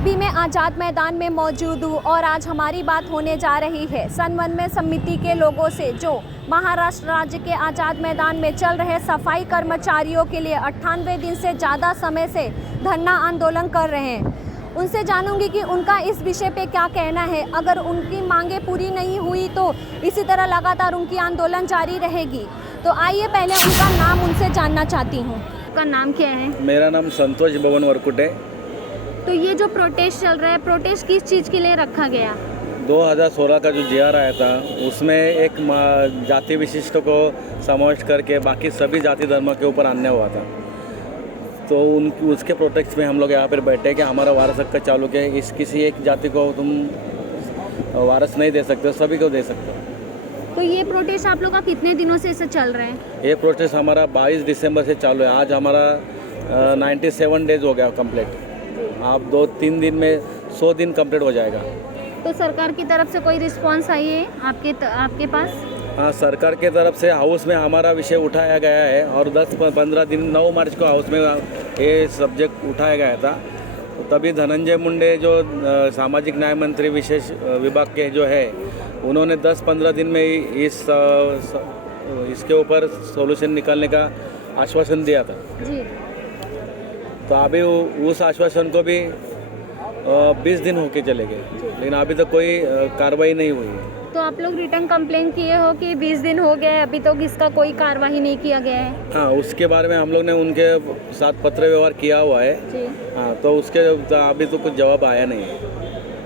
अभी मैं आज़ाद मैदान में मौजूद हूँ और आज हमारी बात होने जा रही है समन्वय समिति के लोगों से जो महाराष्ट्र राज्य के आज़ाद मैदान में चल रहे सफाई कर्मचारियों के लिए 98 दिन से ज़्यादा समय से धरना आंदोलन कर रहे हैं। उनसे जानूंगी कि उनका इस विषय पे क्या कहना है। अगर उनकी मांगें पूरी नहीं हुई तो इसी तरह लगातार उनकी आंदोलन जारी रहेगी। तो आइए पहले उनका नाम उनसे जानना चाहती हूँ। आपका नाम क्या है? मेरा नाम संतोष भवन वरकुटे। तो ये जो प्रोटेस्ट चल रहा है, प्रोटेस्ट किस चीज़ के लिए रखा गया? 2016 का जो जीआर आया था उसमें एक जाति विशिष्ट को समाविष्ट करके बाकी सभी जाति धर्मों के ऊपर अन्याय हुआ था। तो उसके प्रोटेस्ट में हम लोग यहाँ पर बैठे कि हमारा वारस हक चालू है, इस किसी एक जाति को तुम वारस नहीं दे सकते हो, सभी को दे सकते हो। तो ये प्रोटेस्ट आप लोग का कितने दिनों से इसे चल रहे हैं? ये प्रोटेस्ट हमारा 22 दिसंबर से चालू है। आज हमारा 97 डेज हो गया कंप्लीट। आप 2-3 दिन में 100 दिन कंप्लीट हो जाएगा। तो सरकार की तरफ से कोई रिस्पांस आई है आपके पास? हाँ, सरकार के तरफ से हाउस में हमारा विषय उठाया गया है और 10-15 दिन 9 मार्च को हाउस में ये सब्जेक्ट उठाया गया था। तो तभी धनंजय मुंडे जो सामाजिक न्याय मंत्री विशेष विभाग के जो है उन्होंने 10-15 दिन में इसके ऊपर सॉल्यूशन निकालने का आश्वासन दिया था जी। तो अभी उस आश्वासन को भी 20 दिन होके चले गए, लेकिन अभी तक कोई कार्रवाई नहीं हुई है। तो आप लोग रिटर्न कंप्लेंट किए हो कि 20 दिन हो गए, अभी तक इसका कोई कार्रवाई नहीं किया गया है? हाँ, उसके बारे में हम लोग ने उनके साथ पत्र व्यवहार किया हुआ है जी। हाँ, तो उसके अभी तो कुछ जवाब आया नहीं है।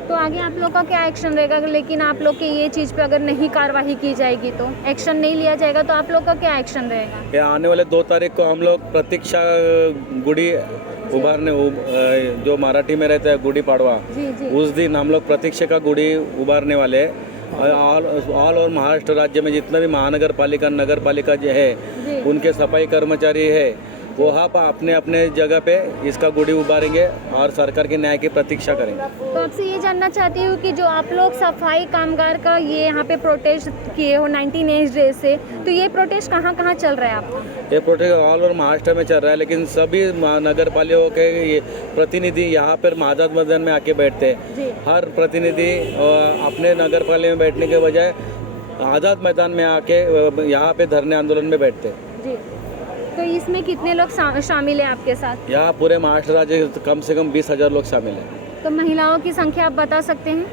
तो आगे आप लोग का क्या एक्शन रहेगा? लेकिन आप लोग की ये चीज़ पे अगर नहीं कार्रवाई की जाएगी तो एक्शन नहीं लिया जाएगा, तो आप लोग का क्या एक्शन रहेगा? ये आने वाले 2 तारीख को हम लोग प्रतीक्षा गुड़ी उभारने जो मराठी में रहता है गुड़ी पाड़वा, उस दिन हम लोग प्रतीक्षा का गुड़ी उभारने वाले हैं। ऑल ओवर महाराष्ट्र राज्य में जितना भी महानगर पालिका नगर पालिका जो है उनके सफाई कर्मचारी है वो अपने अपने जगह पे इसका गुड़ी उभारेंगे और सरकार के न्याय की प्रतीक्षा करेंगे। तो आपसे ये जानना चाहती हूँ कि जो आप लोग सफाई कामगार का ये यहाँ पे प्रोटेस्ट किए हो 98 डेज से, तो ये प्रोटेस्ट कहाँ कहाँ चल रहा है आपका? ये प्रोटेस्ट ऑल ओवर महाराष्ट्र में चल रहा है, लेकिन सभी नगर पालिकाओं के ये प्रतिनिधि यहाँ पर आज़ाद मैदान में आके बैठते हैं। हर प्रतिनिधि अपने नगर पालिका में बैठने के बजाय आज़ाद मैदान में आके यहाँ पे धरने आंदोलन में बैठते हैं जी। तो इसमें कितने लोग शामिल हैं आपके साथ? यहाँ पूरे महाराष्ट्र राज्य कम से कम 20,000 लोग शामिल हैं। तो महिलाओं की संख्या आप बता सकते हैं?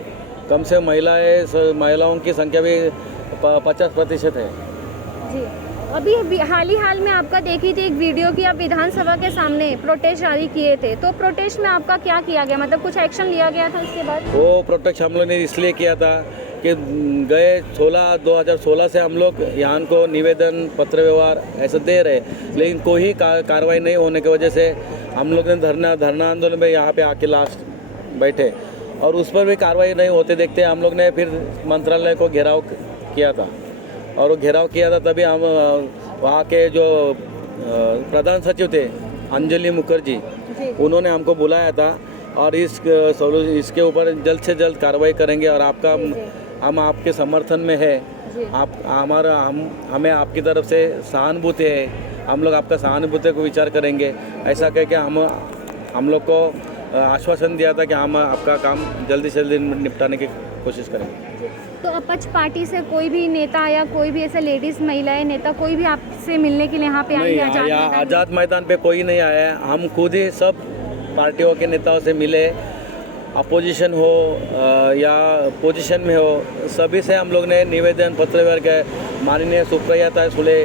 कम से महिलाओं की संख्या भी 50% है जी। अभी हाल में आपका देखी थी एक वीडियो की, आप विधानसभा के सामने प्रोटेस्ट जारी किए थे, तो प्रोटेस्ट में आपका क्या किया गया, मतलब कुछ एक्शन लिया गया था इसके बाद? वो प्रोटेस्ट हम लोग ने इसलिए किया था कि गए 2016 से हम लोग यहाँ को निवेदन पत्र व्यवहार ऐसा दे रहे, लेकिन कोई कार्रवाई नहीं होने की वजह से हम लोग ने धरना आंदोलन में यहाँ पे आके लास्ट बैठे और उस पर भी कार्रवाई नहीं होते देखते हम लोग ने फिर मंत्रालय को घेराव किया था। और वो घेराव किया था तभी हम वहाँ के जो प्रधान सचिव थे अंजलि मुखर्जी, उन्होंने हमको बुलाया था और इसके ऊपर जल्द से जल्द कार्रवाई करेंगे और हम आपके समर्थन में है। हमें आपकी तरफ से सहानुभूति है, हम लोग आपका सहानुभूति को विचार करेंगे, ऐसा कह के हम लोग को आश्वासन दिया था कि हम आपका काम जल्दी से जल्दी निपटाने की कोशिश करेंगे। तो अपच पार्टी से कोई भी नेता या कोई भी ऐसे लेडीज़ महिलाएं नेता कोई भी आपसे मिलने के लिए यहाँ पे आई? आज़ाद मैदान पे कोई नहीं आया है, हम खुद ही सब पार्टियों के नेताओं से मिले, अपोजिशन हो या पोजीशन में हो, सभी से हम लोग ने निवेदन पत्र व्यवहार किया। माननीय सुप्रिया सुले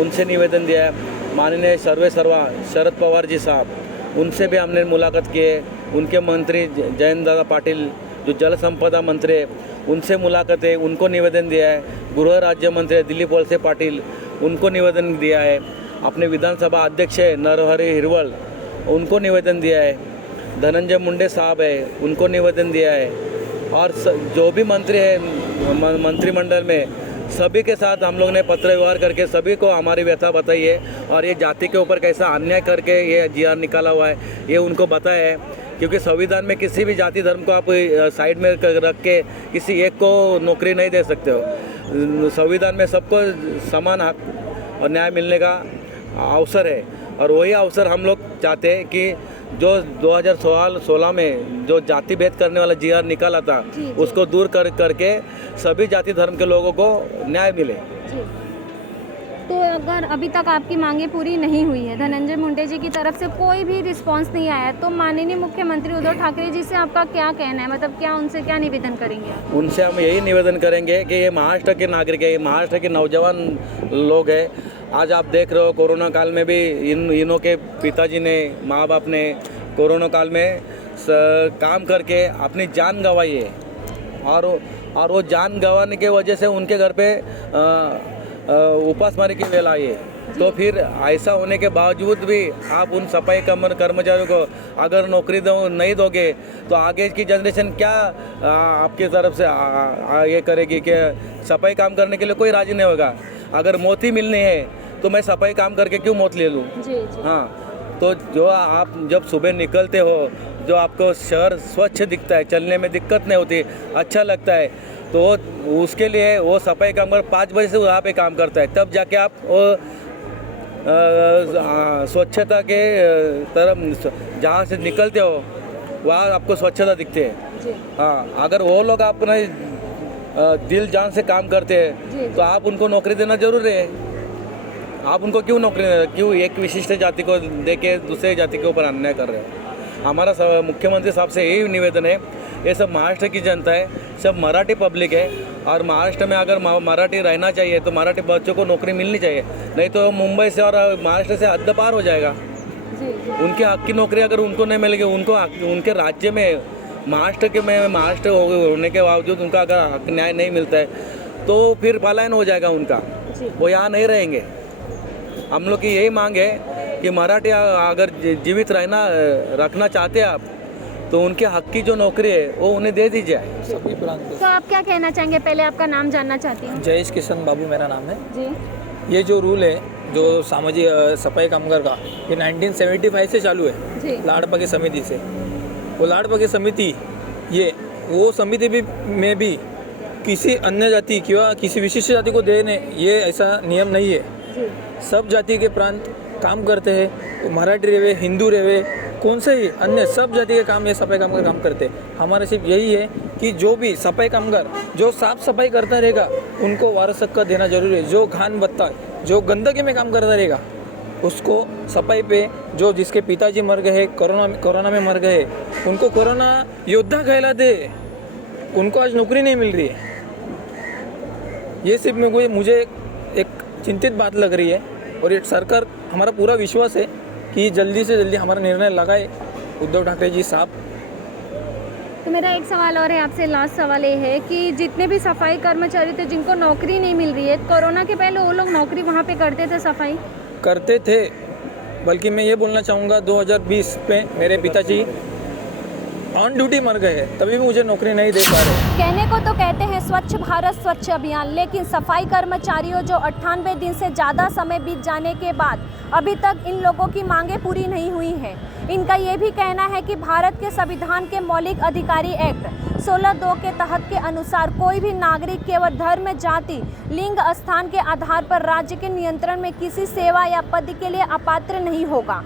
उनसे निवेदन दिया है, माननीय सर्वा शरद पवार जी साहब उनसे भी हमने मुलाकात किए, उनके मंत्री जयंत दादा पाटिल जो जल संपदा मंत्री है उनसे मुलाकात है, उनको निवेदन दिया है। गृह राज्य मंत्री दिलीप वळसे पाटिल उनको निवेदन दिया है। अपने विधानसभा अध्यक्ष है नरहरी हिरवळ उनको निवेदन दिया है। धनंजय मुंडे साहब है उनको निवेदन दिया है और जो भी मंत्री है मंत्रिमंडल में सभी के साथ हम लोग ने पत्र व्यवहार करके सभी को हमारी व्यथा बताई है और ये जाति के ऊपर कैसा अन्याय करके ये जीआर निकाला हुआ है ये उनको बताया है। क्योंकि संविधान में किसी भी जाति धर्म को आप साइड में रख के किसी एक को नौकरी नहीं दे सकते हो। संविधान में सबको समान हक और न्याय मिलने का अवसर है और वही अवसर हम लोग चाहते हैं कि जो 2016 में जो जाति भेद करने वाला जीआर निकाला था उसको दूर करके सभी जाति धर्म के लोगों को न्याय मिले। जी। तो अगर अभी तक आपकी मांगे पूरी नहीं हुई है, धनंजय मुंडे जी की तरफ से कोई भी रिस्पांस नहीं आया, तो माननीय मुख्यमंत्री उद्धव ठाकरे जी से आपका क्या कहना है, मतलब क्या उनसे क्या निवेदन करेंगे आप? उनसे हम यही निवेदन करेंगे कि ये महाराष्ट्र के नागरिक है, ये महाराष्ट्र के नौजवान लोग हैं। आज आप देख रहे हो कोरोना काल में भी इनों के पिताजी ने, माँ बाप ने कोरोना काल में काम करके अपनी जान गंवाई है और वो जान गंवाने की वजह से उनके घर पे उपासमारी की वेल आई है। तो फिर ऐसा होने के बावजूद भी आप उन सफाई कर्मचारियों को अगर नौकरी नहीं दोगे तो आगे की जनरेशन क्या आपकी तरफ से ये करेगी कि सफाई काम करने के लिए कोई राजी नहीं होगा। अगर मौत ही मिलनी है तो मैं सफाई काम करके क्यों मौत ले लूँ? हाँ, तो जो आप जब सुबह निकलते हो, जो आपको शहर स्वच्छ दिखता है, चलने में दिक्कत नहीं होती, अच्छा लगता है, तो उसके लिए वो सफाई कामगार 5 बजे से वहाँ पे काम करता है, तब जाके आप वो स्वच्छता के तरफ जहाँ से निकलते हो वहाँ आपको स्वच्छता दिखती है। हाँ, अगर वो लोग अपना दिल जान से काम करते हैं तो आप उनको नौकरी देना जरूरी है। आप उनको क्यों नौकरी, क्यों एक विशिष्ट जाति को देके दूसरे जाति के ऊपर अन्याय कर रहे हो? हमारा मुख्यमंत्री साहब से यही निवेदन है, ये सब महाराष्ट्र की जनता है, सब मराठी पब्लिक है और महाराष्ट्र में अगर मराठी रहना चाहिए तो मराठी बच्चों को नौकरी मिलनी चाहिए, नहीं तो मुंबई से और महाराष्ट्र से हद पार हो जाएगा। उनके हक की नौकरी अगर उनको नहीं मिलेगी, उनको उनके राज्य में महाराष्ट्र होने के बावजूद उनका अगर हक न्याय नहीं मिलता है तो फिर पलायन हो जाएगा उनका, वो यहाँ नहीं रहेंगे। हम लोग की यही मांग है कि मराठी अगर जीवित रखना चाहते हैं आप तो उनके हक की जो नौकरी है वो उन्हें दे दीजिए सभी प्रांत। तो आप क्या कहना चाहेंगे? पहले आपका नाम जानना चाहती हूँ। जयेश किशन बाबू मेरा नाम है जी। ये जो रूल है जो सामाजिक सफाई कामगार का, ये 1975 से चालू है जी। लाड़पा की समिति से। वो लाड़पा की समिति वो समिति भी में भी किसी अन्य जाति किंवा किसी विशिष्ट जाति को देने ये ऐसा नियम नहीं है। सब जाति के प्रांत काम करते हैं, मराठी रहे, हिंदू रहे, कौन से ही अन्य सब जाति के काम ये सफाई कामगार काम करते हैं। हमारा सिर्फ यही है कि जो भी सफाई कामगार जो साफ सफाई करता रहेगा उनको वारस हक्क देना जरूरी है। जो घान बत्ता, जो गंदगी में काम करता रहेगा उसको सफाई पे, जो जिसके पिताजी मर गए, कोरोना में मर गए, उनको कोरोना योद्धा कहलाते, उनको आज नौकरी नहीं मिल रही है। ये सिर्फ मुझे एक चिंतित बात लग रही है और ये सरकार, हमारा पूरा विश्वास है कि जल्दी से जल्दी हमारा निर्णय लगाए उद्धव ठाकरे जी साहब। तो मेरा एक सवाल और है आपसे, लास्ट सवाल ये है कि जितने भी सफाई कर्मचारी थे जिनको नौकरी नहीं मिल रही है, कोरोना के पहले वो लोग नौकरी वहाँ पे करते थे, सफाई करते थे, बल्कि मैं ये बोलना चाहूँगा 2020 में मेरे पिताजी ऑन ड्यूटी मर गए हैं, तभी भी मुझे नौकरी नहीं दे पा रहे। कहने को तो कहते हैं स्वच्छ भारत स्वच्छ अभियान, लेकिन सफाई कर्मचारियों जो 98 दिन से ज़्यादा समय बीत जाने के बाद अभी तक इन लोगों की मांगे पूरी नहीं हुई हैं। इनका ये भी कहना है कि भारत के संविधान के मौलिक अधिकारी एक्ट 16(2) के तहत के अनुसार कोई भी नागरिक केवल धर्म, जाति, लिंग, स्थान के आधार पर राज्य के नियंत्रण में किसी सेवा या पद के लिए अपात्र नहीं होगा।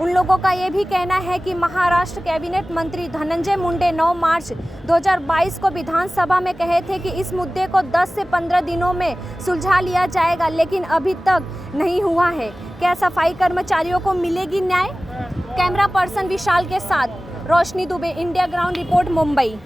उन लोगों का ये भी कहना है कि महाराष्ट्र कैबिनेट मंत्री धनंजय मुंडे 9 मार्च 2022 को विधानसभा में कहे थे कि इस मुद्दे को 10 से 15 दिनों में सुलझा लिया जाएगा, लेकिन अभी तक नहीं हुआ है। क्या सफाई कर्मचारियों को मिलेगी न्याय? कैमरा पर्सन विशाल के साथ Roshni Dubey, India ground report, Mumbai.